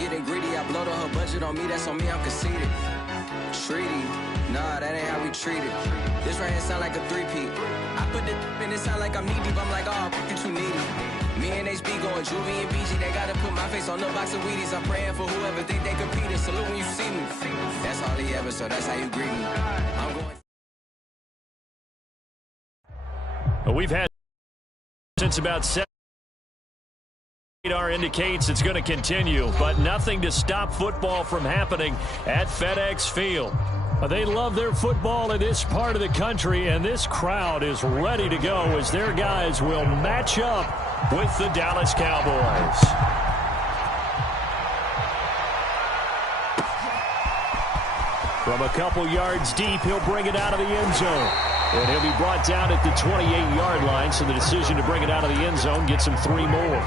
getting greedy. I blow the whole budget on me, that's on me, I'm conceited. Treaty, nah, that ain't how we treat it. This right here sound like a three-peat. I put the in it sound like I'm knee-deep. I'm like, oh, you too needy. Me and HB going Juvie and BG. They gotta put my face on the box of Wheaties. I'm praying for whoever think they competing. Salute when you see me. That's all he ever, so that's how you greet me. I'm going. We've had since about 7. Radar indicates it's going to continue, but nothing to stop football from happening at FedEx Field. They love their football in this part of the country, and this crowd is ready to go as their guys will match up with the Dallas Cowboys. From a couple yards deep, he'll bring it out of the end zone. And he'll be brought down at the 28-yard line, so the decision to bring it out of the end zone gets him 3 more.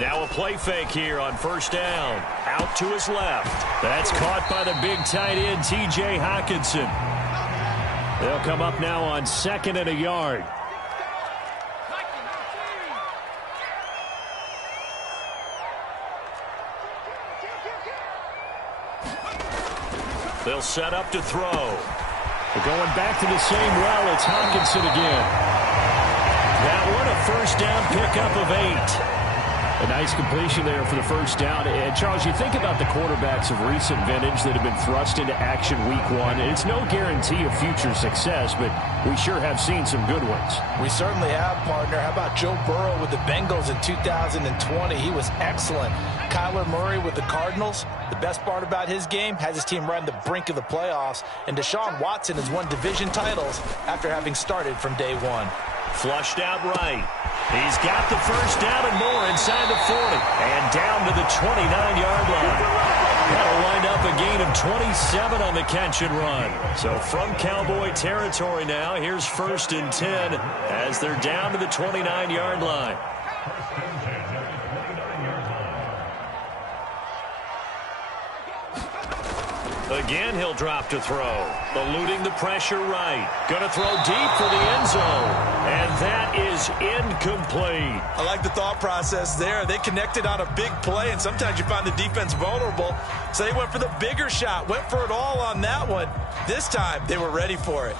Now a play fake here on first down. Out to his left. That's caught by the big tight end, T.J. Hockenson. They'll come up now on 2nd and a yard. They'll set up to throw. They're going back to the same well. It's Hockenson again. That one a first down pickup of 8. A nice completion there for the first down. And, Charles, you think about the quarterbacks of recent vintage that have been thrust into action week 1. And it's no guarantee of future success, but we sure have seen some good ones. We certainly have, partner. How about Joe Burrow with the Bengals in 2020? He was excellent. Kyler Murray with the Cardinals. The best part about his game, has his team right on the brink of the playoffs. And Deshaun Watson has won division titles after having started from day 1. Flushed out right. He's got the first down and more inside the 40. And down to the 29-yard line. That'll wind up a gain of 27 on the catch and run. So from Cowboy territory now, here's 1st and 10 as they're down to the 29-yard line. Again, he'll drop to throw. Eluding the pressure right. Going to throw deep for the end zone. And that is incomplete. I like the thought process there. They connected on a big play, and sometimes you find the defense vulnerable. So they went for the bigger shot, went for it all on that one. This time, they were ready for it.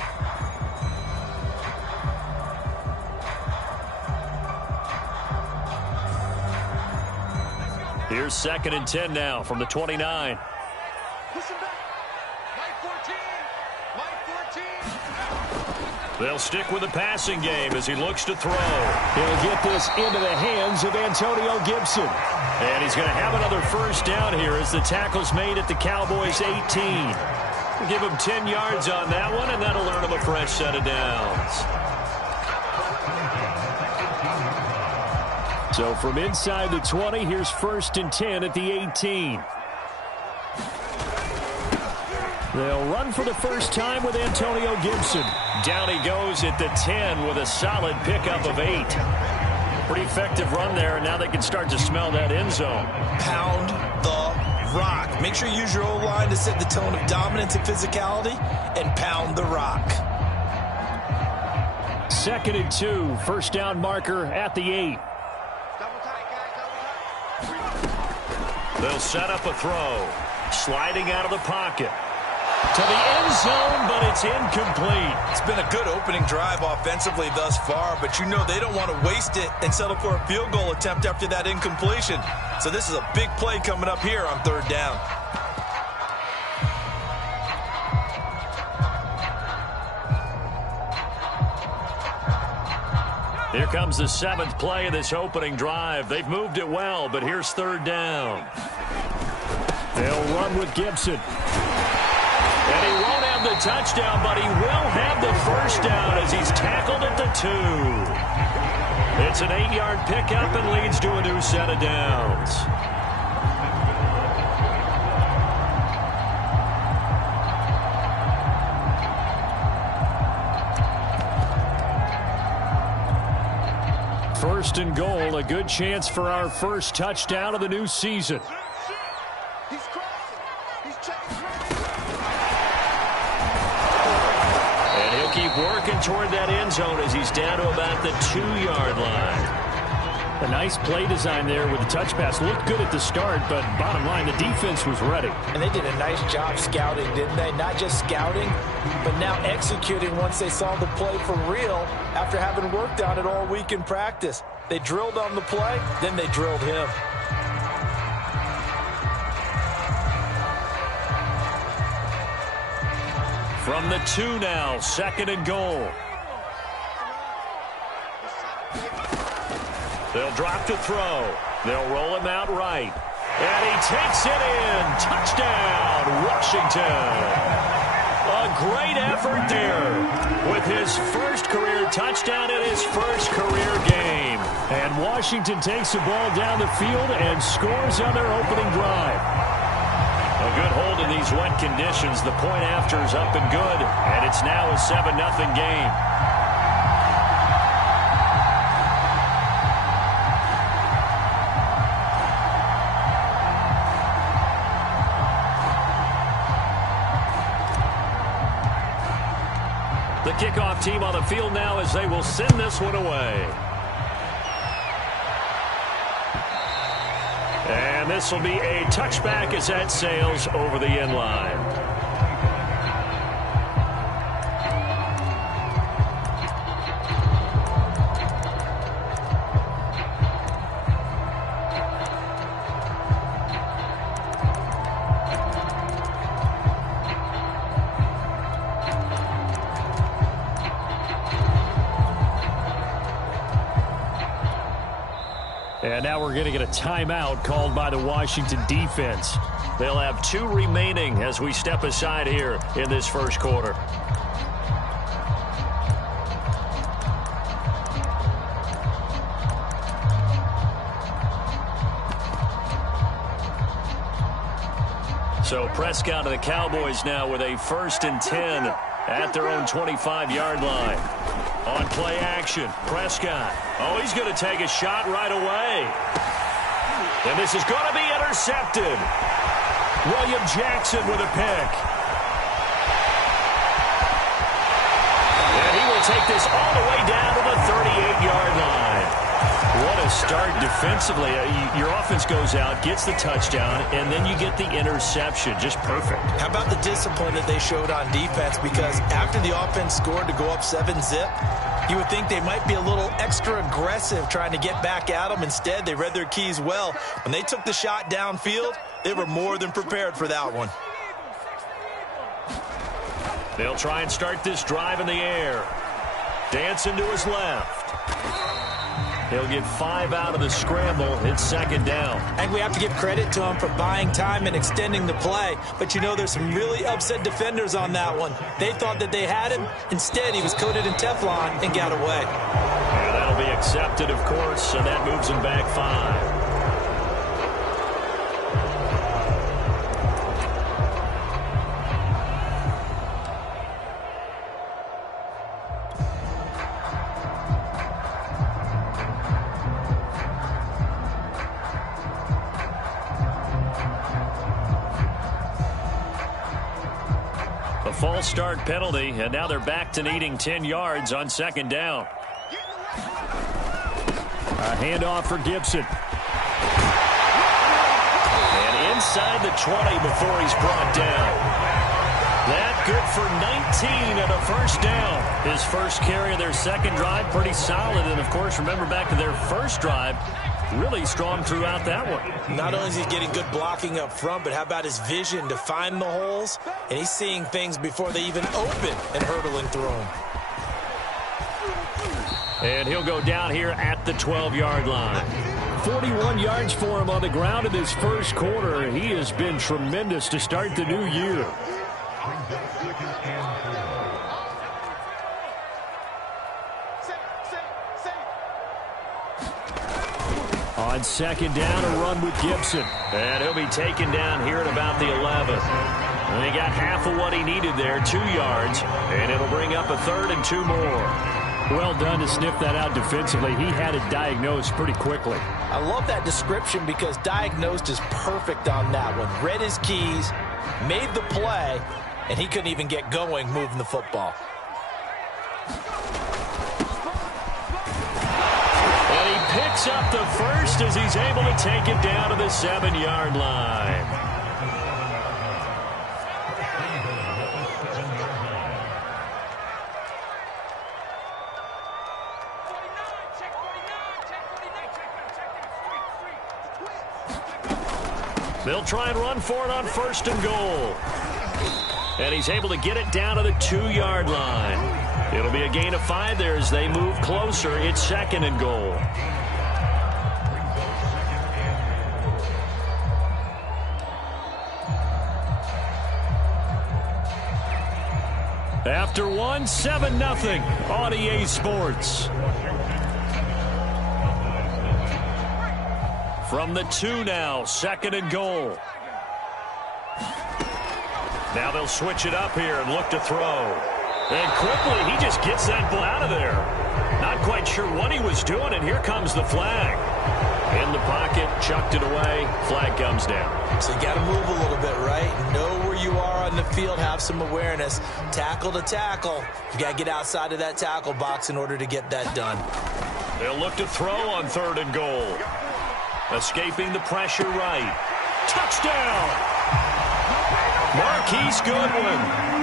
Here's 2nd and 10 now from the 29. They'll stick with the passing game as he looks to throw. He'll get this into the hands of Antonio Gibson. And he's going to have another first down here as the tackle's made at the Cowboys' 18. We'll give him 10 yards on that one, and that'll earn him a fresh set of downs. So from inside the 20, here's 1st and 10 at the 18. They'll run for the first time with Antonio Gibson. Down he goes at the 10 with a solid pickup of 8. Pretty effective run there, and now they can start to smell that end zone. Pound the rock. Make sure you use your O-line to set the tone of dominance and physicality, and pound the rock. 2nd and 2, first down marker at the 8. They'll set up a throw. Sliding out of the pocket. To the end zone, but it's incomplete. It's been a good opening drive offensively thus far, but you know they don't want to waste it and settle for a field goal attempt after that incompletion. So this is a big play coming up here on 3rd down. Here comes the 7th play of this opening drive. They've moved it well, but here's 3rd down. They'll run with Gibson. And he won't have the touchdown, but he will have the first down as he's tackled at the 2. It's an 8-yard pickup and leads to a new set of downs. first and goal. A good chance for our first touchdown of the new season. And he'll keep working toward that end zone as he's down to about the 2-yard line. A nice play design there with the touch pass. Looked good at the start, but bottom line, the defense was ready. And they did a nice job scouting, didn't they? Not just scouting, but now executing once they saw the play for real after having worked on it all week in practice. They drilled on the play, then they drilled him. From the 2 now, 2nd and goal. They'll drop to throw. They'll roll him out right. And he takes it in. Touchdown, Washington. A great effort there with his first career touchdown in his first career game. And Washington takes the ball down the field and scores on their opening drive. A good hold in these wet conditions. The point after is up and good, and it's now a 7-0 game. The kickoff team on the field now as they will send this one away. And this will be a touchback as that sails over the end line. And now we're going to get a timeout called by the Washington defense. They'll have 2 remaining as we step aside here in this first quarter. So Prescott and the Cowboys now with a 1st and 10 at their own 25-yard line. On play action, Prescott. Oh, he's going to take a shot right away. And this is going to be intercepted. William Jackson with a pick. And he will take this all the way down to the 38-yard line. What a start defensively. Your offense goes out, gets the touchdown, and then you get the interception. Just perfect. How about the discipline that they showed on defense? Because after the offense scored to go up 7-zip, you would think they might be a little extra aggressive trying to get back at them. Instead, they read their keys well. When they took the shot downfield, they were more than prepared for that one. They'll try and start this drive in the air. Dancing to his left. He'll get 5 out of the scramble. It's 2nd down. And we have to give credit to him for buying time and extending the play. But, you know, there's some really upset defenders on that one. They thought that they had him. Instead, he was coated in Teflon and got away. And that'll be accepted, of course, and that moves him back 5. False start penalty, and now they're back to needing 10 yards on 2nd down. A handoff for Gibson. And inside the 20 before he's brought down. That good for 19 and a 1st down. His first carry of their 2nd drive, pretty solid. And, of course, remember back to their first drive, really strong throughout that one. Not only is he getting good blocking up front, but how about his vision to find the holes? And he's seeing things before they even open and hurdling through them. And he'll go down here at the 12-yard line. 41 yards for him on the ground in this first quarter. He has been tremendous to start the new year. On 2nd down, a run with Gibson. And he'll be taken down here at about the 11. And he got half of what he needed there, 2 yards. And it'll bring up a 3rd and 2 more. Well done to sniff that out defensively. He had it diagnosed pretty quickly. I love that description because diagnosed is perfect on that one. Read his keys, made the play, and he couldn't even get going moving the football. And he picks up the first as he's able to take it down to the 7-yard line. They'll try and run for it on 1st and goal. And he's able to get it down to the 2-yard line. It'll be a gain of 5 there as they move closer. It's 2nd and goal. After 1, 7-0 on EA Sports. From the 2 now, 2nd and goal. Now they'll switch it up here and look to throw. And quickly, he just gets that ball out of there. Not quite sure what he was doing, and here comes the flag. In the pocket, chucked it away, flag comes down. So you got to move a little bit, right? Know where you are on the field, have some awareness. Tackle to tackle. You got to get outside of that tackle box in order to get that done. They'll look to throw on 3rd and goal. Escaping the pressure right. Touchdown! Marquise Goodwin.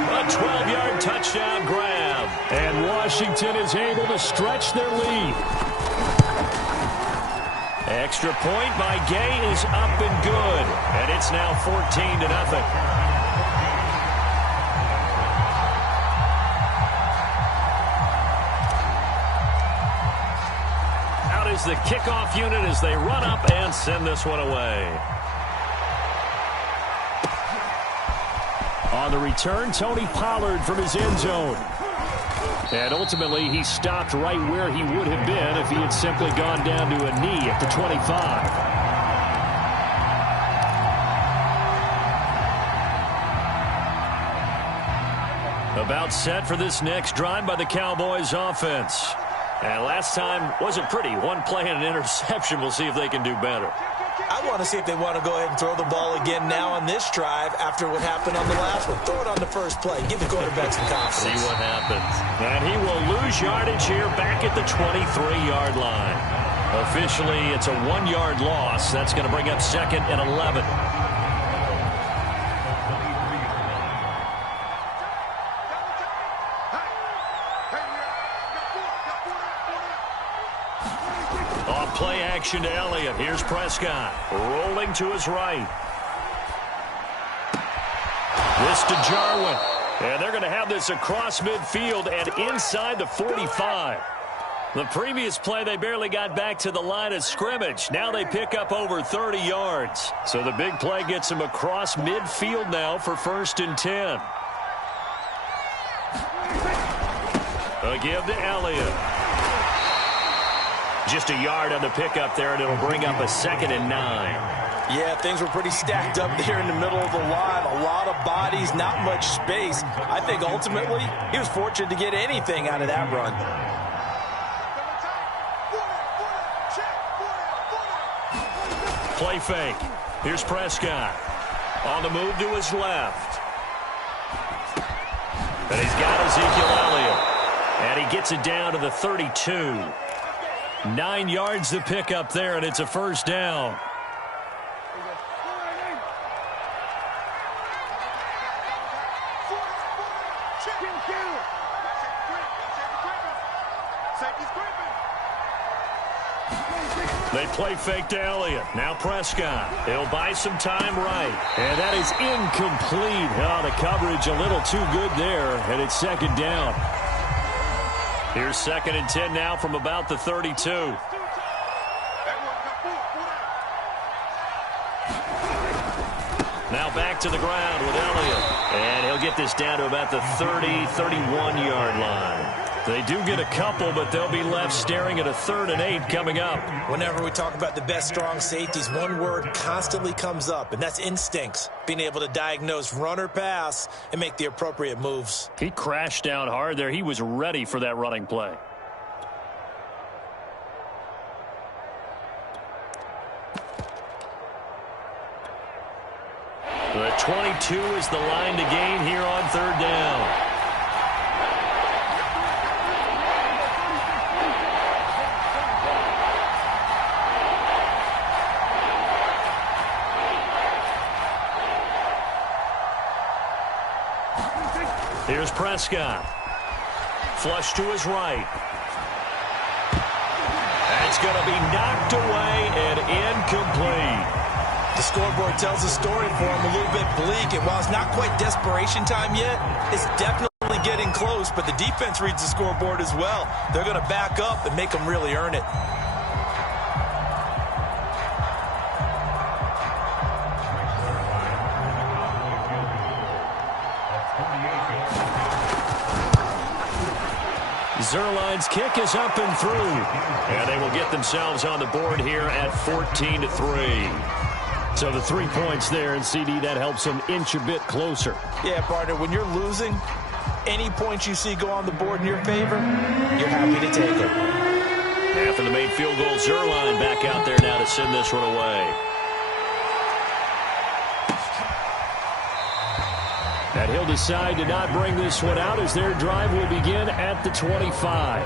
A 12-yard touchdown grab. And Washington is able to stretch their lead. Extra point by Gay is up and good. And it's now 14-0. The kickoff unit as they run up and send this one away. On the return, Tony Pollard from his end zone. And ultimately, he stopped right where he would have been if he had simply gone down to a knee at the 25. About set for this next drive by the Cowboys offense. And last time wasn't pretty. One play and an interception. We'll see if they can do better. I want to see if they want to go ahead and throw the ball again now on this drive after what happened on the last one. Throw it on the first play. Give the quarterback some confidence. See what happens. And he will lose yardage here back at the 23-yard line. Officially, it's a 1-yard loss. That's going to bring up 2nd and 11. Play action to Elliott. Here's Prescott. Rolling to his right. This to Jarwin. And they're going to have this across midfield and inside the 45. The previous play, they barely got back to the line of scrimmage. Now they pick up over 30 yards. So the big play gets them across midfield now for 1st and 10. A give to Elliott. Just a yard on the pickup there, and it'll bring up a 2nd and 9. Yeah, things were pretty stacked up there in the middle of the line. A lot of bodies, not much space. I think ultimately he was fortunate to get anything out of that run. Play fake. Here's Prescott. On the move to his left. And he's got Ezekiel Elliott. And he gets it down to the 32. 9 yards to pick up there, and it's a 1st down. They play fake to Elliott. Now Prescott. He'll buy some time right. And that is incomplete. Oh, the coverage a little too good there, and it's 2nd down. Here's 2nd and 10 now from about the 32. Now back to the ground with Elliott. And he'll get this down to about the 30, 31-yard line. They do get a couple, but they'll be left staring at a 3rd and 8 coming up. Whenever we talk about the best strong safeties, one word constantly comes up, and that's instincts. Being able to diagnose run or pass and make the appropriate moves. He crashed down hard there. He was ready for that running play. The 22 is the line to gain here on 3rd down. Here's Prescott. Flush to his right. That's going to be knocked away and incomplete. The scoreboard tells a story for him, a little bit bleak. And while it's not quite desperation time yet, it's definitely getting close. But the defense reads the scoreboard as well. They're going to back up and make them really earn it. Zerline's kick is up and through. And they will get themselves on the board here at 14-3. So the 3 points there, and CD, that helps them inch a bit closer. Yeah, partner, when you're losing, any points you see go on the board in your favor, you're happy to take them. After the made field goal, Zerline back out there now to send this one away. And he'll decide to not bring this one out as their drive will begin at the 25.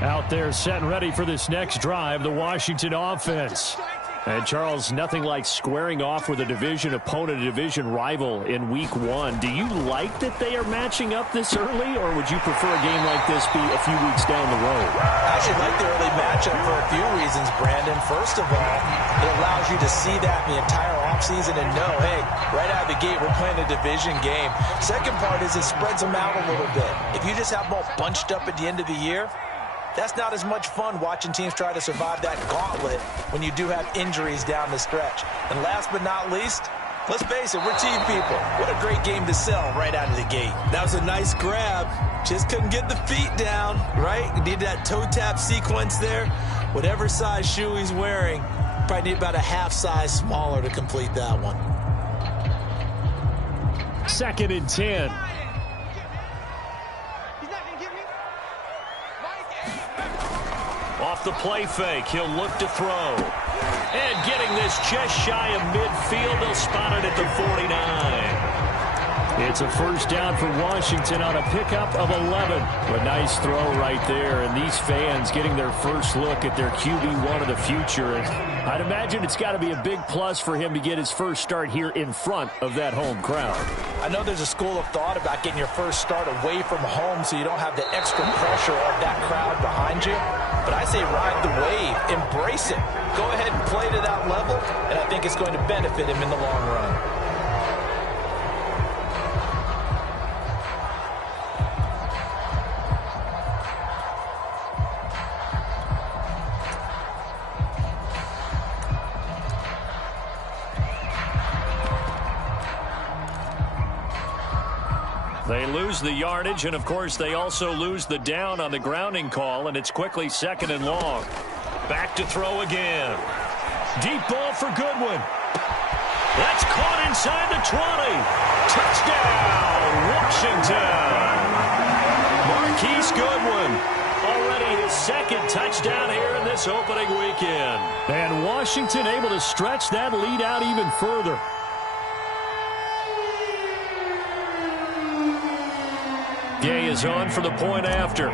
Out there set and ready for this next drive, the Washington offense. And Charles, nothing like squaring off with a division opponent, a division rival in week 1. Do you like that they are matching up this early, or would you prefer a game like this be a few weeks down the road? I actually like the early matchup for a few reasons, Brandon. First of all, it allows you to see that the entire offseason and know, hey, right out of the gate, we're playing a division game. Second part is it spreads them out a little bit. If you just have them all bunched up at the end of the year, that's not as much fun watching teams try to survive that gauntlet when you do have injuries down the stretch. And last but not least, let's face it, we're team people. What a great game to sell right out of the gate. That was a nice grab. Just couldn't get the feet down, right? You need that toe tap sequence there. Whatever size shoe he's wearing, probably need about a half size smaller to complete that one. 2nd and 10. Off the play fake, he'll look to throw. And getting this just shy of midfield, they'll spot it at the 49. It's a first down for Washington on a pickup of 11. A nice throw right there, and these fans getting their first look at their QB1 of the future. And I'd imagine it's got to be a big plus for him to get his first start here in front of that home crowd. I know there's a school of thought about getting your first start away from home so you don't have the extra pressure of that crowd behind you. But I say ride the wave, embrace it. Go ahead and play to that level, and I think it's going to benefit him in the long run. They lose the yardage, and, of course, they also lose the down on the grounding call, and it's quickly 2nd and long. Back to throw again. Deep ball for Goodwin. That's caught inside the 20. Touchdown, Washington. Marquise Goodwin. Already his 2nd touchdown here in this opening weekend. And Washington able to stretch that lead out even further. Gay is on for the point after.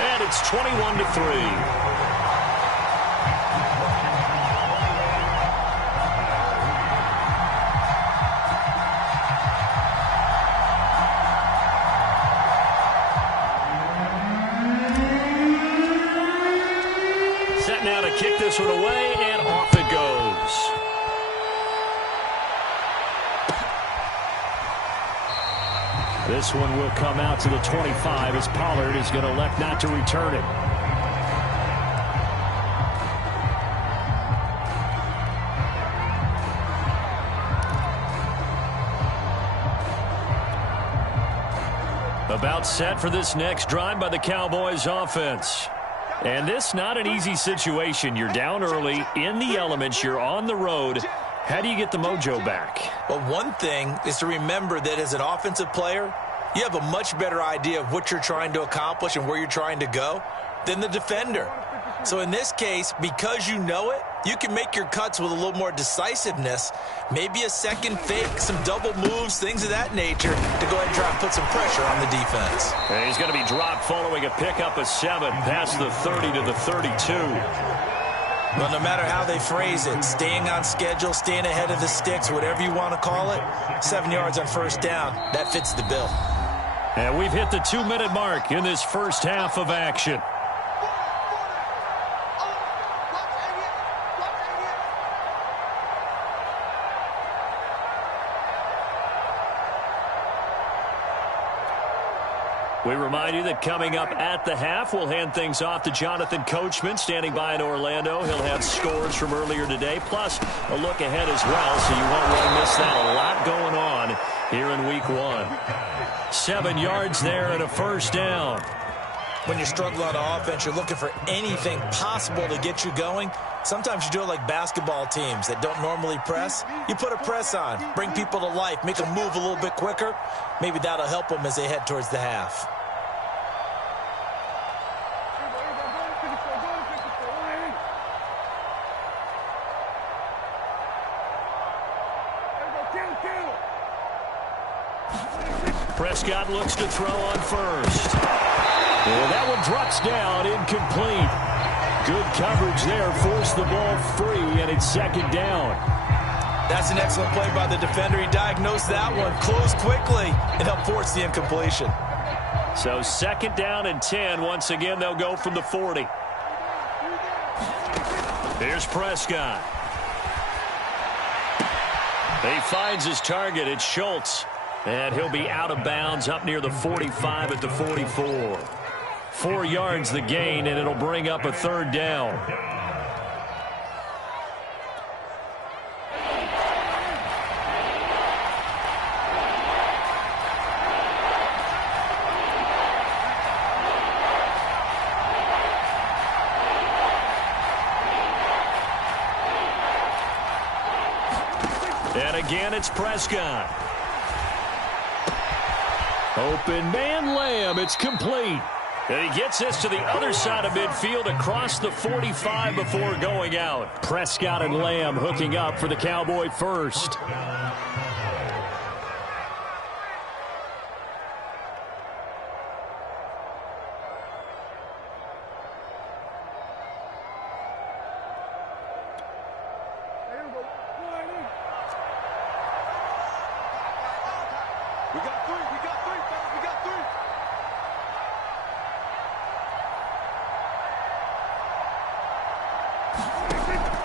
And it's 21-3. Set now to kick this one away, and off it goes. This one will come out to the 25 as Pollard is going to elect not to return it. About set for this next drive by the Cowboys offense. And this not an easy situation. You're down early, in the elements, you're on the road. How do you get the mojo back? Well, one thing is to remember that as an offensive player, you have a much better idea of what you're trying to accomplish and where you're trying to go than the defender. So in this case, because you know it, you can make your cuts with a little more decisiveness, maybe a second fake, some double moves, things of that nature, to go ahead and try and put some pressure on the defense. And he's going to be dropped following a pickup of 7 past the 30 to the 32. Well, no matter how they phrase it, staying on schedule, staying ahead of the sticks, whatever you want to call it, 7 yards on first down, that fits the bill. And we've hit the 2-minute mark in this first half of action. We remind you that coming up at the half, we'll hand things off to Jonathan Coachman, standing by in Orlando. He'll have scores from earlier today, plus a look ahead as well, so you won't want to miss that. A lot going on here in Week 1. 7 yards there and a first down. When you struggle on offense, you're looking for anything possible to get you going. Sometimes you do it like basketball teams that don't normally press. You put a press on, bring people to life, make them move a little bit quicker. Maybe that'll help them as they head towards the half. Prescott looks to throw on first. And that one drops down, incomplete. Good coverage there, forced the ball free, and it's second down. That's an excellent play by the defender. He diagnosed that one, closed quickly, and helped force the incompletion. So second down and 10. Once again, they'll go from the 40. Here's Prescott. He finds his target. It's Schultz. And he'll be out of bounds up near the 45 at the 44. 4 yards the gain, and it'll bring up a third down. And again, it's Prescott. Open man, Lamb. It's complete. And he gets this to the other side of midfield across the 45 before going out. Prescott and Lamb hooking up for the Cowboy first.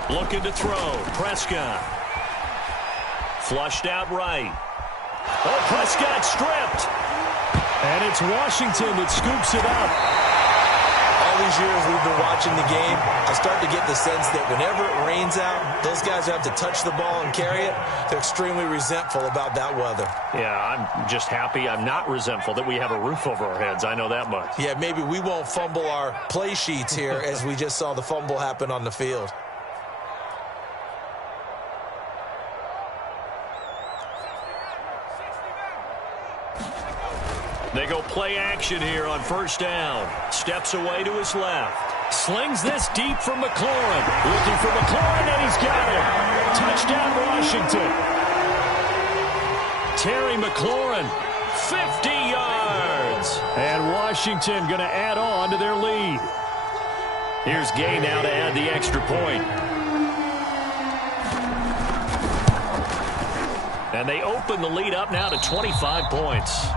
Looking to throw. Prescott. Flushed out right. Oh, Prescott stripped. And it's Washington that scoops it up. All these years we've been watching the game, I start to get the sense that whenever it rains out, those guys who have to touch the ball and carry it, they're extremely resentful about that weather. Yeah, I'm just happy I'm not resentful that we have a roof over our heads. I know that much. Yeah, maybe we won't fumble our play sheets here as we just saw the fumble happen on the field. They go play action here on first down. Steps away to his left. Slings this deep from McLaurin. Looking for McLaurin, and he's got him. Touchdown, Washington. Terry McLaurin, 50 yards. And Washington going to add on to their lead. Here's Gay now to add the extra point. And they open the lead up now to 25 points.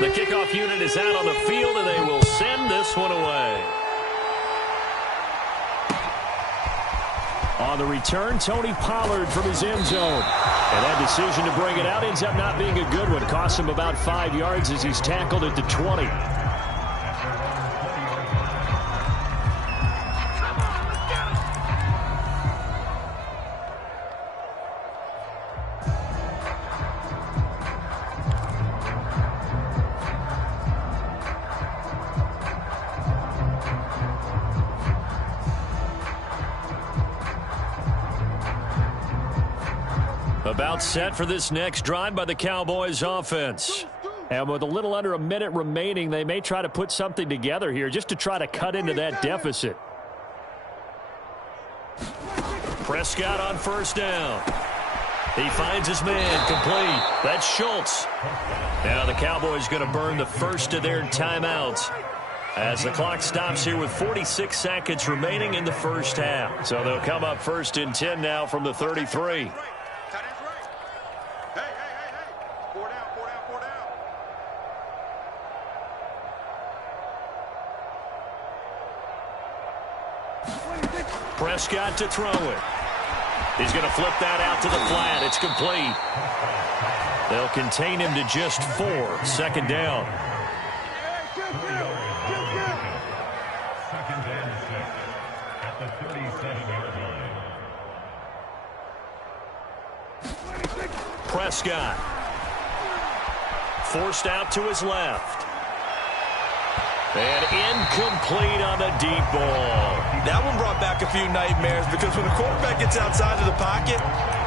The kickoff unit is out on the field, and they will send this one away. On the return, Tony Pollard from his end zone. And that decision to bring it out ends up not being a good one. Costs him about 5 yards as he's tackled at the 20. About set for this next drive by the Cowboys offense. And with a little under a minute remaining, they may try to put something together here just to try to cut into that deficit. Prescott on first down. He finds his man complete. That's Schultz. Now the Cowboys going to burn the first of their timeouts as the clock stops here with 46 seconds remaining in the first half. So they'll come up first and 10 now from the 33. Prescott to throw it. He's going to flip that out to the flat. It's complete. They'll contain him to just 4. Second down. Prescott. Forced out to his left. And incomplete on the deep ball. That one brought back a few nightmares because when a quarterback gets outside of the pocket,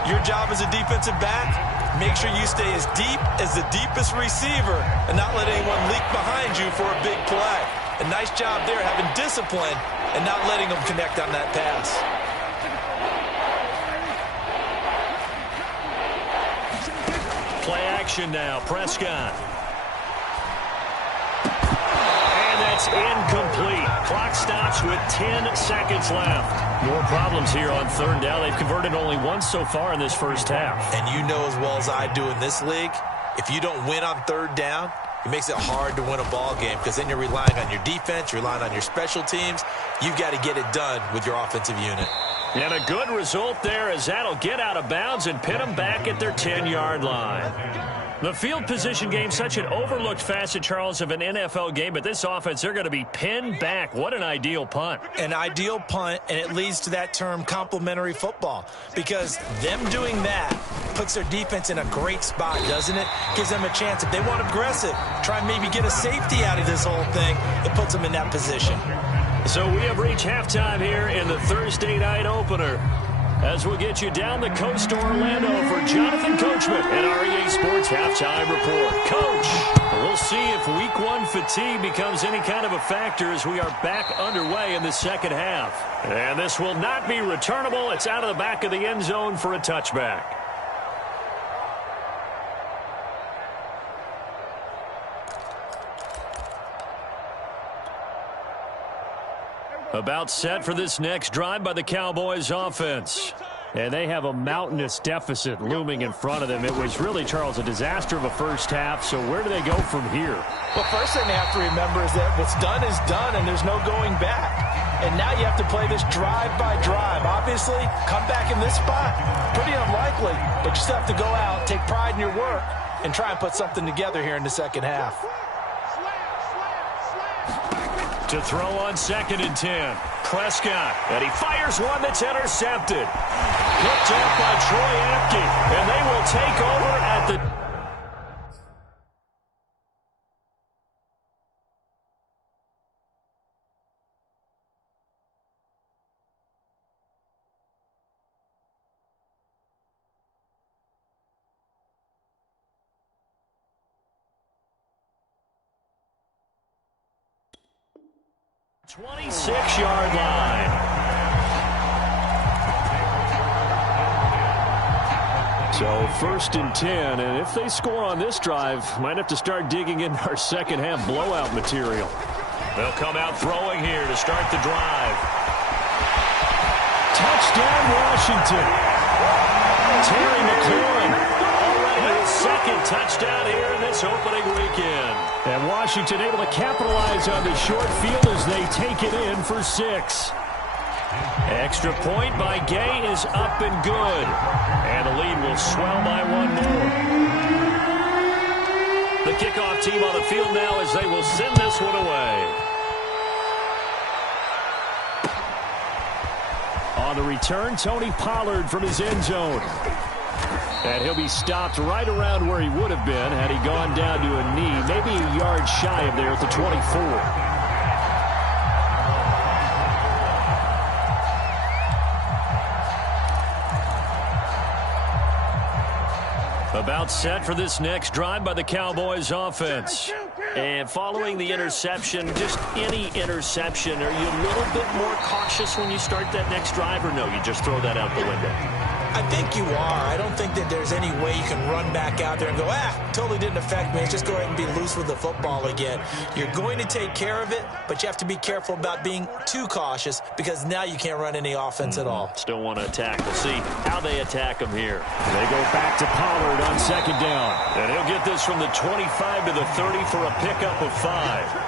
your job as a defensive back, make sure you stay as deep as the deepest receiver and not let anyone leak behind you for a big play. A nice job there having discipline and not letting them connect on that pass. Play action now. Prescott. That's incomplete. Clock stops with 10 seconds left. More problems here on third down. They've converted only once so far in this first half. And you know as well as I do in this league, if you don't win on third down, it makes it hard to win a ball game because then you're relying on your defense, you're relying on your special teams. You've got to get it done with your offensive unit. And a good result there as that'll get out of bounds and pin them back at their 10-yard line. The field position game, such an overlooked facet, Charles, of an NFL game. But this offense, they're going to be pinned back. What an ideal punt. An ideal punt, and it leads to that term complementary football. Because them doing that puts their defense in a great spot, doesn't it? Gives them a chance. If they want aggressive, try and maybe get a safety out of this whole thing, it puts them in that position. So we have reached halftime here in the Thursday night opener. As we'll get you down the coast to Orlando for Jonathan Coachman at REA Sports Halftime Report. Coach, we'll see if Week 1 fatigue becomes any kind of a factor as we are back underway in the second half. And this will not be returnable. It's out of the back of the end zone for a touchback. About set for this next drive by the Cowboys offense. And they have a mountainous deficit looming in front of them. It was really, Charles, a disaster of a first half. So where do they go from here? Well, first thing they have to remember is that what's done is done and there's no going back. And now you have to play this drive by drive. Obviously, come back in this spot, pretty unlikely. But you still have to go out, take pride in your work, and try and put something together here in the second half. To throw on 2nd and 10. Prescott. And he fires one that's intercepted. Picked up by Troy Apke. And they will take over at the... ...26-yard line. So 1st and 10, and if they score on this drive, might have to start digging in our second half blowout material. They'll come out throwing here to start the drive. Touchdown, Washington. Terry McLaurin, already his second touchdown here in this opening weekend. And Washington able to capitalize on the short field as they take it in for 6. Extra point by Gay is up and good. And the lead will swell by one more. The kickoff team on the field now as they will send this one away. On the return, Tony Pollard from his end zone. And he'll be stopped right around where he would have been had he gone down to a knee, maybe a yard shy of there at the 24. About set for this next drive by the Cowboys offense. And following the interception, just any interception, are you a little bit more cautious when you start that next drive, or no, you just throw that out the window? I think you are. I don't think that there's any way you can run back out there and go, totally didn't affect me. Let's just go ahead and be loose with the football again. You're going to take care of it, but you have to be careful about being too cautious because now you can't run any offense at all. Still want to attack. We'll see how they attack him here. They go back to Pollard on second down. And he'll get this from the 25 to the 30 for a pickup of 5.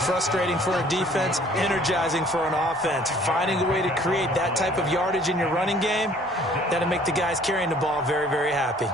Frustrating for a defense, energizing for an offense. Finding a way to create that type of yardage in your running game, that'll make the guys carrying the ball very, very happy.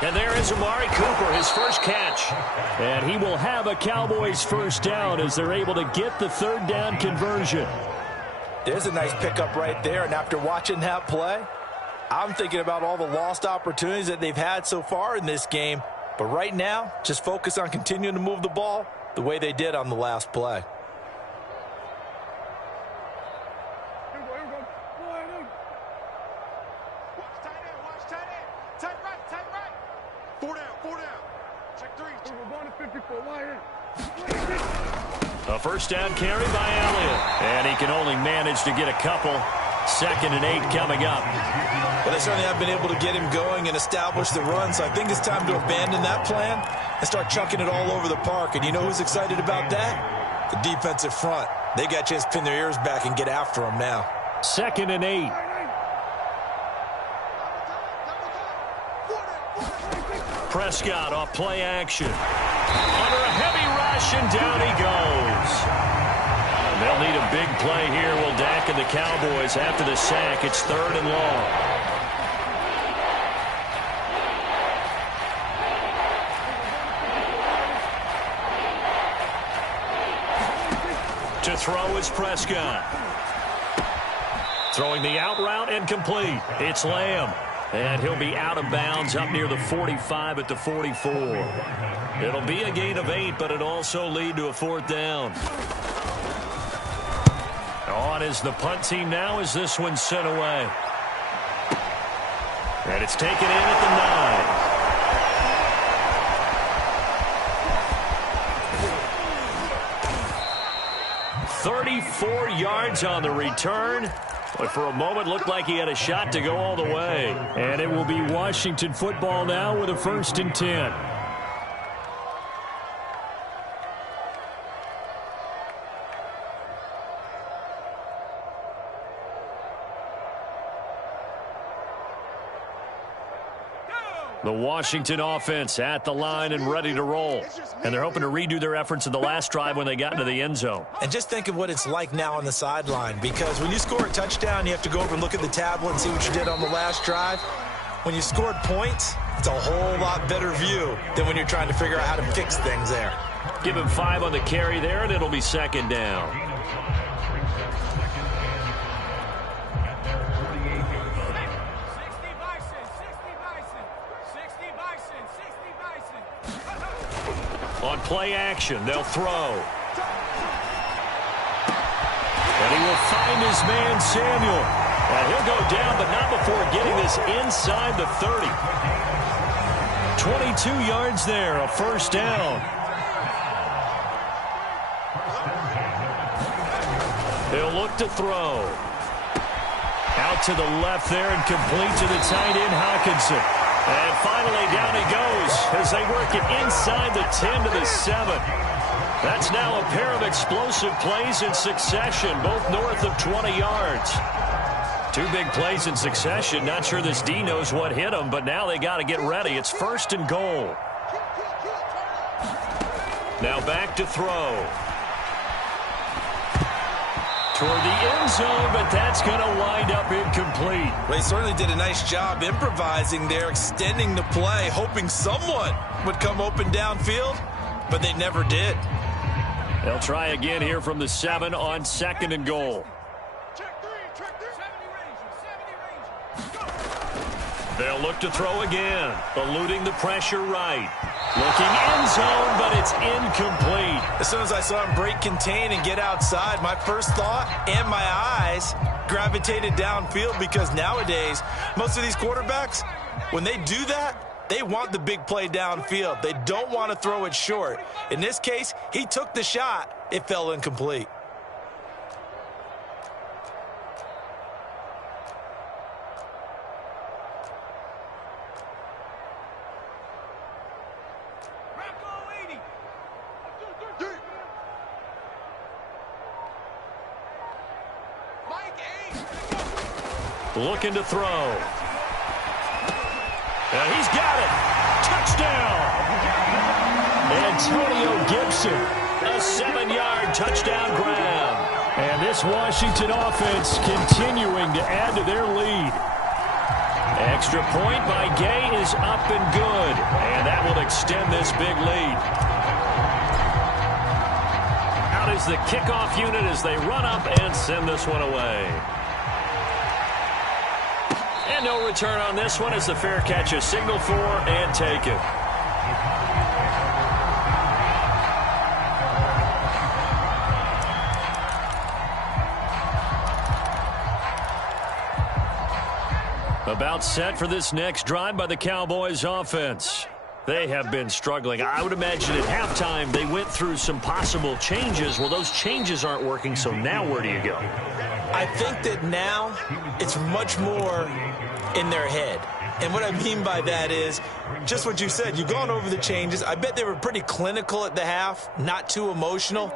And there is Amari Cooper, his first catch. And he will have a Cowboys first down as they're able to get the third down conversion. There's a nice pickup right there, and after watching that play, I'm thinking about all the lost opportunities that they've had so far in this game. But right now, just focus on continuing to move the ball the way they did on the last play. A first down carry by Elliott. And he can only manage to get a couple. 2nd and 8 coming up. Well, they certainly have been able to get him going and establish the run, so I think it's time to abandon that plan and start chunking it all over the park. And you know who's excited about that? The defensive front. They got a chance to pin their ears back and get after him now. 2nd and 8. Prescott off play action. Under a heavy rush, and down he goes. And they'll need a big play here. Will Dak and the Cowboys after the sack. It's 3rd and long. To throw is Prescott. Throwing the out route and complete. It's Lamb. And he'll be out of bounds up near the 45 at the 44. It'll be a gain of 8, but it'll also lead to a 4th down. On is the punt team now as this one's sent away. And it's taken in at the 9. 34 yards on the return. But for a moment, looked like he had a shot to go all the way. And it will be Washington football now with a 1st and 10. The Washington offense at the line and ready to roll. And they're hoping to redo their efforts in the last drive when they got into the end zone. And just think of what it's like now on the sideline, because when you score a touchdown, you have to go over and look at the tablet and see what you did on the last drive. When you scored points, it's a whole lot better view than when you're trying to figure out how to fix things there. Give him 5 on the carry there, and it'll be 2nd down. On play action, they'll throw. And he will find his man, Samuel. And he'll go down, but not before getting this inside the 30. 22 yards there, a 1st down. He'll look to throw. Out to the left there and complete to the tight end, Hawkinson. And finally down he goes as they work it inside the 10 to the 7. That's now a pair of explosive plays in succession, both north of 20 yards. Two big plays in succession. Not sure this D knows what hit them, but now they got to get ready. It's 1st and goal. Now back to throw. Toward the end zone, but that's going to wind up incomplete. Well, he certainly did a nice job improvising there, extending the play, hoping someone would come open downfield, but they never did. They'll try again here from the 7 on 2nd and goal. They'll look to throw again, eluding the pressure right. Looking end zone, but it's incomplete. As soon as I saw him break contain and get outside, my first thought and my eyes gravitated downfield, because nowadays, most of these quarterbacks, when they do that, they want the big play downfield. They don't want to throw it short. In this case, he took the shot. It fell incomplete. Looking to throw. And he's got it. Touchdown. Antonio Gibson. A 7-yard touchdown grab. And this Washington offense continuing to add to their lead. Extra point by Gay is up and good. And that will extend this big lead. Out is the kickoff unit as they run up and send this one away. And no return on this one as the fair catch is signaled for and taken. About set for this next drive by the Cowboys offense. They have been struggling. I would imagine at halftime they went through some possible changes. Well, those changes aren't working, so now where do you go? I think that now it's much more in their head. And what I mean by that is just what you said. You've gone over the changes. I bet they were pretty clinical at the half, not too emotional.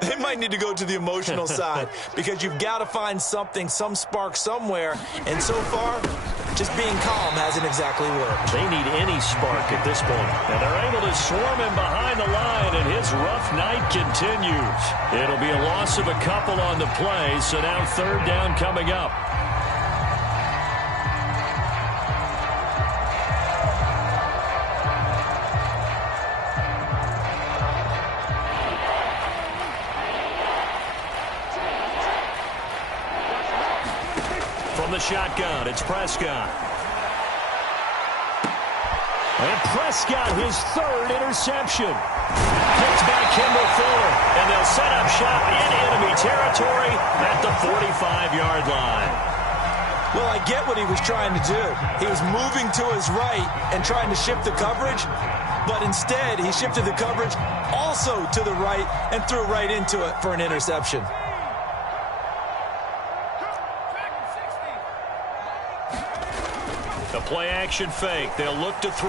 They might need to go to the emotional side, because you've got to find something, some spark somewhere. And so far, just being calm hasn't exactly worked. They need any spark at this point. And they're able to swarm him behind the line, and his rough night continues. It'll be a loss of a couple on the play, so now 3rd down coming up. From the shotgun, it's Prescott. And Prescott, his 3rd interception. Picked by Kendall Fuller. And they'll set up shop in enemy territory at the 45-yard line. Well, I get what he was trying to do. He was moving to his right and trying to shift the coverage, but instead he shifted the coverage also to the right and threw right into it for an interception. The play-action fake. They'll look to throw.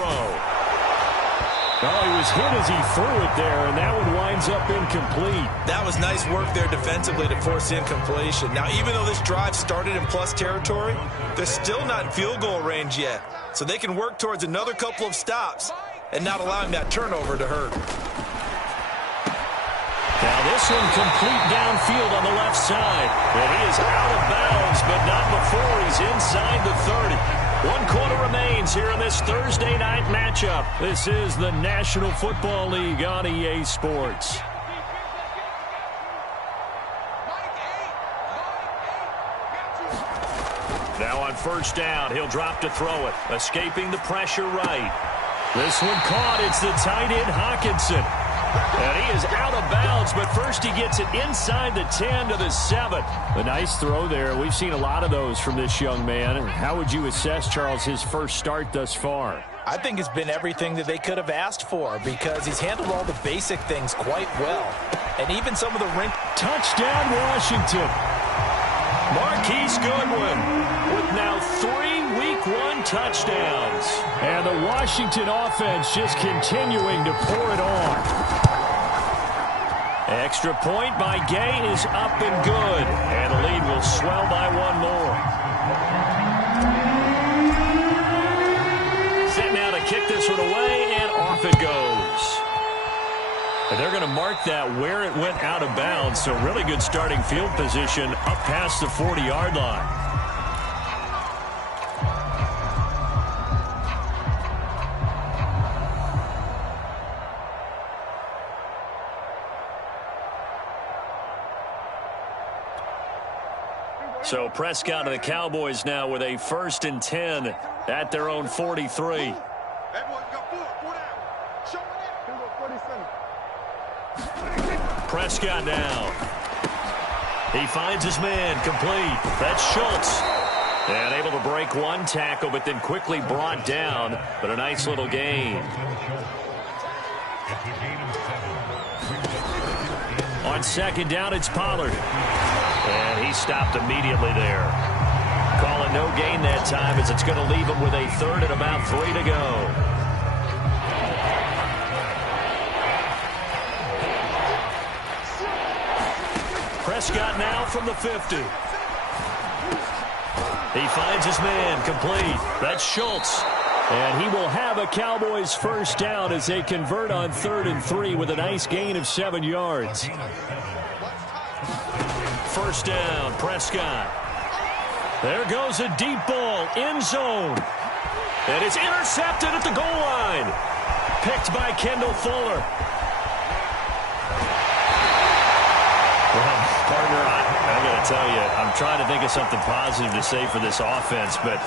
Well, he was hit as he threw it there, and that one winds up incomplete. That was nice work there defensively to force incompletion. Now, even though this drive started in plus territory, they're still not in field goal range yet. So they can work towards another couple of stops and not allowing that turnover to hurt. Now this one complete downfield on the left side. And he is out of bounds, but not before he's inside the 30. 1 quarter remains here in this Thursday night matchup. This is the National Football League on EA Sports. Now on 1st down, he'll drop to throw it. Escaping the pressure right. This one caught. It's the tight end Hawkinson. And he is out of bounds, but first he gets it inside the 10 to the 7. A nice throw there. We've seen a lot of those from this young man. How would you assess, Charles, his first start thus far? I think it's been everything that they could have asked for because he's handled all the basic things quite well. And even some of the Touchdown, Washington. Marquise Goodwin with now 3 Week 1 touchdowns. And the Washington offense just continuing to pour it on. Extra point by Gay is up and good. And the lead will swell by 1 more. Set now to kick this one away, and off it goes. And they're going to mark that where it went out of bounds. So really good starting field position up past the 40-yard line. So Prescott and the Cowboys now with a 1st and 10 at their own 43. Prescott now. He finds his man complete. That's Schultz. And able to break 1 tackle, but then quickly brought down. But a nice little gain. On 2nd down, it's Pollard. And he stopped immediately there. Call it no gain that time as it's going to leave him with a 3rd and about 3 to go. Prescott now from the 50. He finds his man complete. That's Schultz. And he will have a Cowboys 1st down as they convert on 3rd and 3 with a nice gain of 7 yards. 1st down, Prescott. There goes a deep ball, end zone. And it's intercepted at the goal line. Picked by Kendall Fuller. Well, partner, I got to tell you, I'm trying to think of something positive to say for this offense, but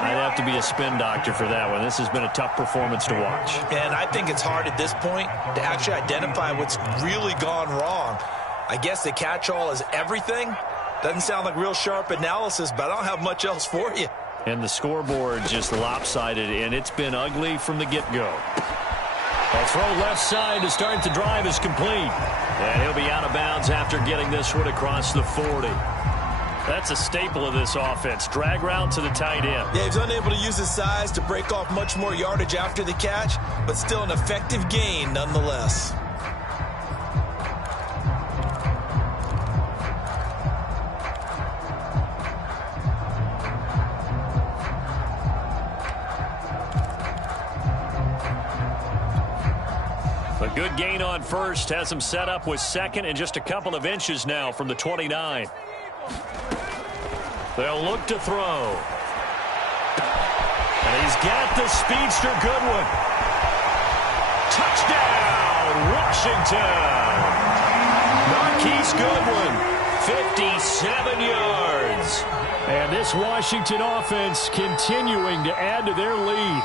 I'd have to be a spin doctor for that one. This has been a tough performance to watch. And I think it's hard at this point to actually identify what's really gone wrong. I guess the catch-all is everything. Doesn't sound like real sharp analysis, but I don't have much else for you. And the scoreboard just lopsided, and it's been ugly from the get-go. A throw left side to start the drive is complete. And he'll be out of bounds after getting this one across the 40. That's a staple of this offense. Drag route to the tight end. Yeah, he's unable to use his size to break off much more yardage after the catch, but still an effective gain nonetheless. A good gain on 1st has him set up with 2nd and just a couple of inches now from the 29. They'll look to throw. And he's got the speedster Goodwin. Touchdown, Washington. Marquise Goodwin, 57 yards. And this Washington offense continuing to add to their lead.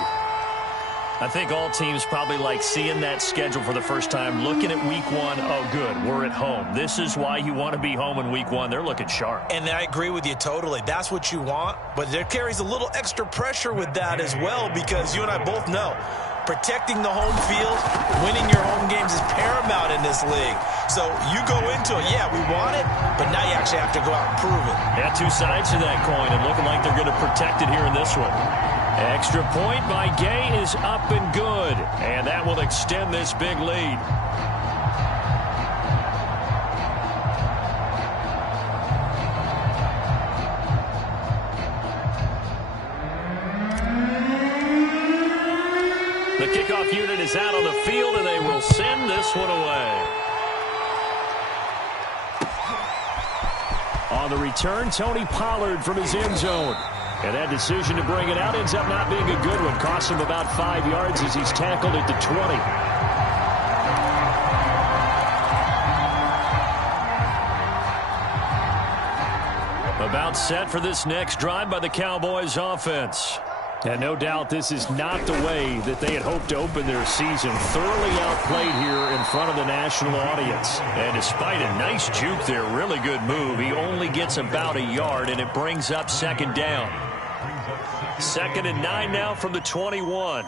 I think all teams probably like seeing that schedule for the first time, looking at Week 1. Oh, good, we're at home. This is why you want to be home in Week 1. They're looking sharp. And I agree with you totally. That's what you want, but there carries a little extra pressure with that as well because you and I both know protecting the home field, winning your home games is paramount in this league. So you go into it, yeah, we want it, but now you actually have to go out and prove it. Yeah, 2 sides to that coin, and looking like they're going to protect it here in this one. Extra point by Gay is up and good, and that will extend this big lead. The kickoff unit is out on the field, and they will send this one away. On the return, Tony Pollard from his end zone. And that decision to bring it out ends up not being a good one. Cost him about 5 yards as he's tackled at the 20. About set for this next drive by the Cowboys offense. And no doubt this is not the way that they had hoped to open their season. Thoroughly outplayed here in front of the national audience. And despite a nice juke there, really good move, he only gets about a yard, and it brings up 2nd down. 2nd and 9 now from the 21.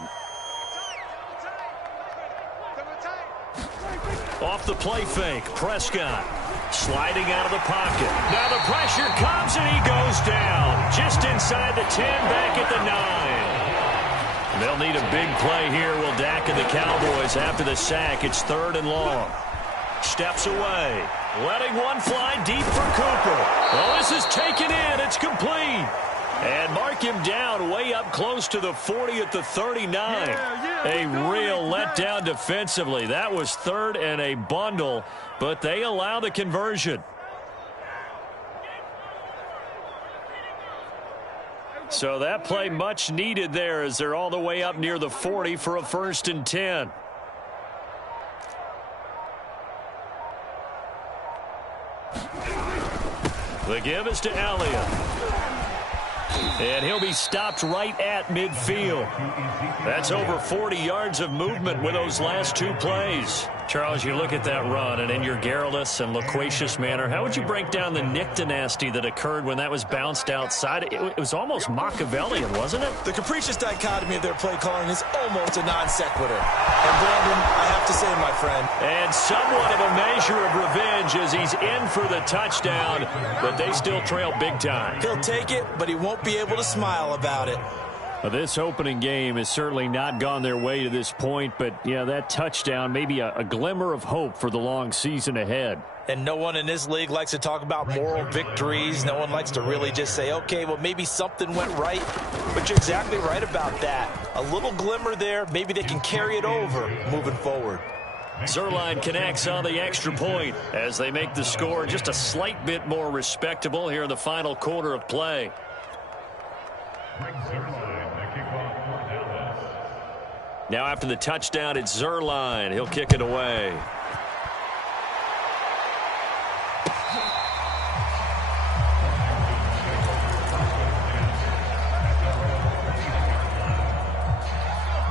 Off the play fake, Prescott sliding out of the pocket. Now the pressure comes and he goes down. Just inside the 10, back at the 9. They'll need a big play here, will Dak and the Cowboys after the sack. It's 3rd and long. Steps away. Letting one fly deep for Cooper. Oh, this is taken in. It's complete. And mark him down way up close to the 40 at the 39. A real letdown defensively. That was 3rd and a bundle, but they allow the conversion. So that play much needed there as they're all the way up near the 40 for a 1st and 10. The give is to Elliott. And he'll be stopped right at midfield. That's over 40 yards of movement with those last 2 plays. Charles, you look at that run, and in your garrulous and loquacious manner, how would you break down the Nick dynasty that occurred when that was bounced outside? It was almost Machiavellian, wasn't it? The capricious dichotomy of their play calling is almost a non sequitur. And Brandon, I have to say, my friend. And somewhat of a measure of revenge as he's in for the touchdown, but they still trail big time. He'll take it, but he won't be able to smile about it. This opening game has certainly not gone their way to this point, but yeah, that touchdown may be a glimmer of hope for the long season ahead. And no one in this league likes to talk about moral victories. No one likes to really just say, okay, well, maybe something went right. But you're exactly right about that. A little glimmer there. Maybe they can carry it over moving forward. Zuerlein connects on the extra point as they make the score just a slight bit more respectable here in the final quarter of play. Now after the touchdown, it's Zuerlein. He'll kick it away.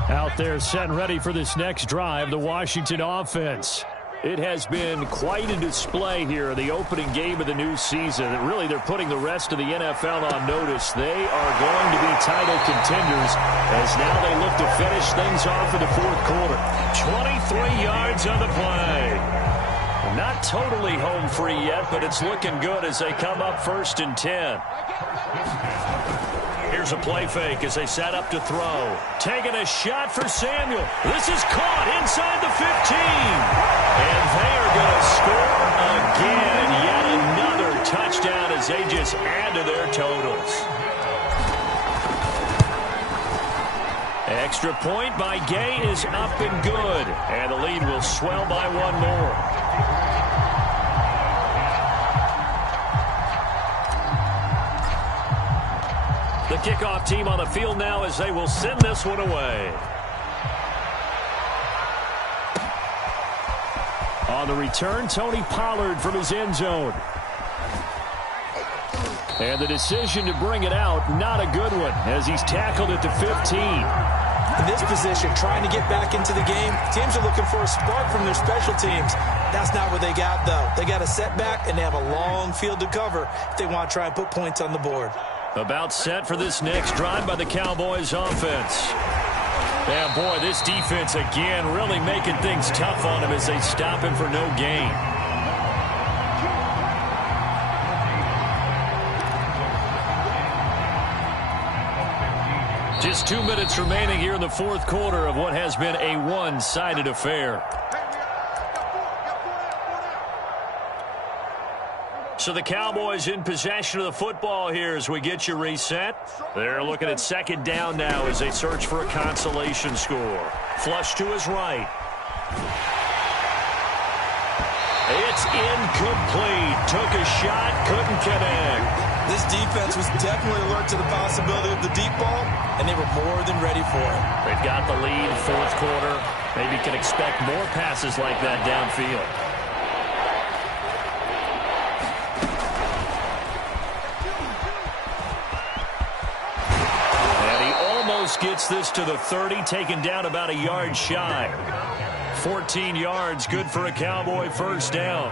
Out there set and ready for this next drive, the Washington offense. It has been quite a display here in the opening game of the new season. Really, they're putting the rest of the NFL on notice. They are going to be title contenders as now they look to finish things off in the 4th quarter. 23 yards on the play. Not totally home free yet, but it's looking good as they come up 1st and 10. Here's a play fake as they set up to throw. Taking a shot for Samuel. This is caught inside the 15. And they are going to score again. Yet another touchdown as they just add to their totals. Extra point by Gay is up and good. And the lead will swell by 1 more. The kickoff team on the field now as they will send this one away. On the return, Tony Pollard from his end zone. And the decision to bring it out, not a good one, as he's tackled at the 15. In this position, trying to get back into the game, teams are looking for a spark from their special teams. That's not what they got, though. They got a setback, and they have a long field to cover if they want to try and put points on the board. About set for this next drive by the Cowboys offense. Yeah, boy, this defense again really making things tough on him as they stop him for no gain. Just 2 minutes remaining here in the 4th quarter of what has been a one-sided affair. So the Cowboys in possession of the football here as we get you reset. They're looking at 2nd down now as they search for a consolation score. Flush to his right. It's incomplete. Took a shot, couldn't connect. This defense was definitely alert to the possibility of the deep ball, and they were more than ready for it. They've got the lead, 4th quarter. Maybe can expect more passes like that downfield. Gets this to the 30, taken down about a yard shy. 14 yards, good for a Cowboy 1st down.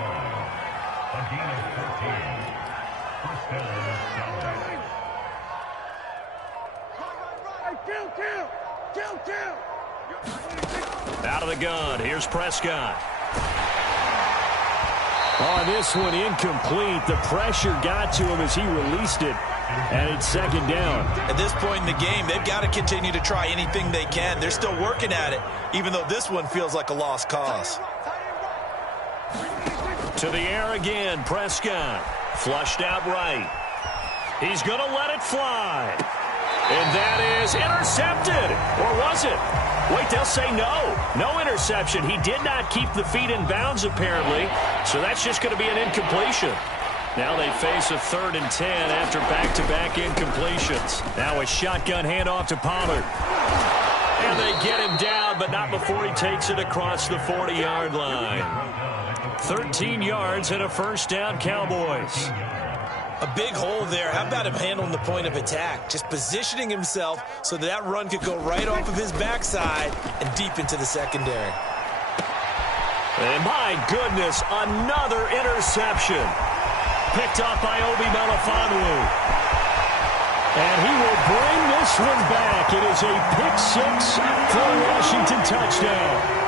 Out of the gun, here's Prescott. On this one, incomplete. The pressure got to him as he released it, and it's second down. At this point in the game, they've got to continue to try anything they can. They're still working at it, even though this one feels like a lost cause. To the air again, Prescott. Flushed out right. He's going to let it fly. And that is intercepted. Or was it? Wait, they'll say no. No interception. He did not keep the feet in bounds, apparently. So that's just going to be an incompletion. Now they face a 3rd and 10 after back-to-back incompletions. Now a shotgun handoff to Pollard. And they get him down, but not before he takes it across the 40-yard line. 13 yards and a first down, Cowboys. A big hole there. How about him handling the point of attack? Just positioning himself so that run could go right off of his backside and deep into the secondary. And my goodness, another interception. Picked up by Obi Melifonwu. And he will bring this one back. It is a pick-6 for a Washington touchdown.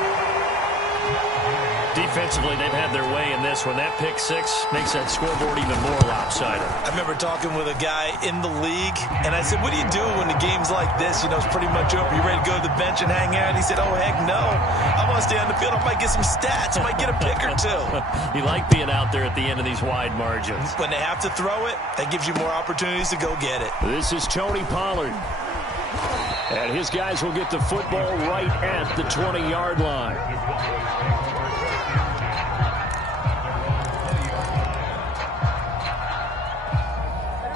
Defensively, they've had their way in this one. That pick-6 makes that scoreboard even more lopsided. I remember talking with a guy in the league, and I said, what do you do when the game's like this? You know, it's pretty much over. You ready to go to the bench and hang out? And he said, oh, heck no. I want to stay on the field. I might get some stats. I might get a pick or two. You like being out there at the end of these wide margins. When they have to throw it, that gives you more opportunities to go get it. This is Tony Pollard. And his guys will get the football right at the 20-yard line.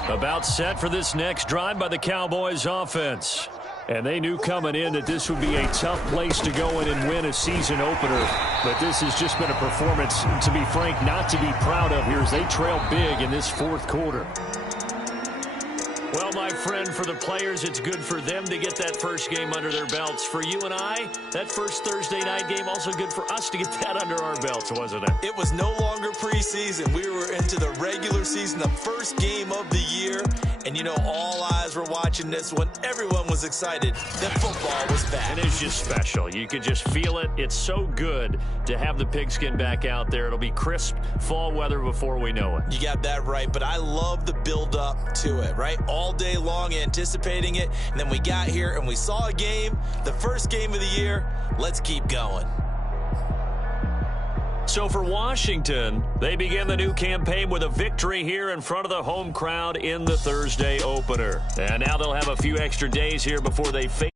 About set for this next drive by the Cowboys offense. And they knew coming in that this would be a tough place to go in and win a season opener. But this has just been a performance, to be frank, not to be proud of here as they trail big in this 4th quarter. Well, my friend, for the players, it's good for them to get that first game under their belts. For you and I, that first Thursday night game, also good for us to get that under our belts, wasn't it? It was no longer preseason. We were into the regular season, the first game of the year. And, you know, all eyes were watching this one. Everyone was excited that football was back. It is just special. You could just feel it. It's so good to have the pigskin back out there. It'll be crisp fall weather before we know it. You got that right, but I love the build-up to it, right? All day long anticipating it, and then we got here and we saw a game, the first game of the year. Let's keep going. So for Washington, they begin the new campaign with a victory here in front of the home crowd in the Thursday opener. And now they'll have a few extra days here before they face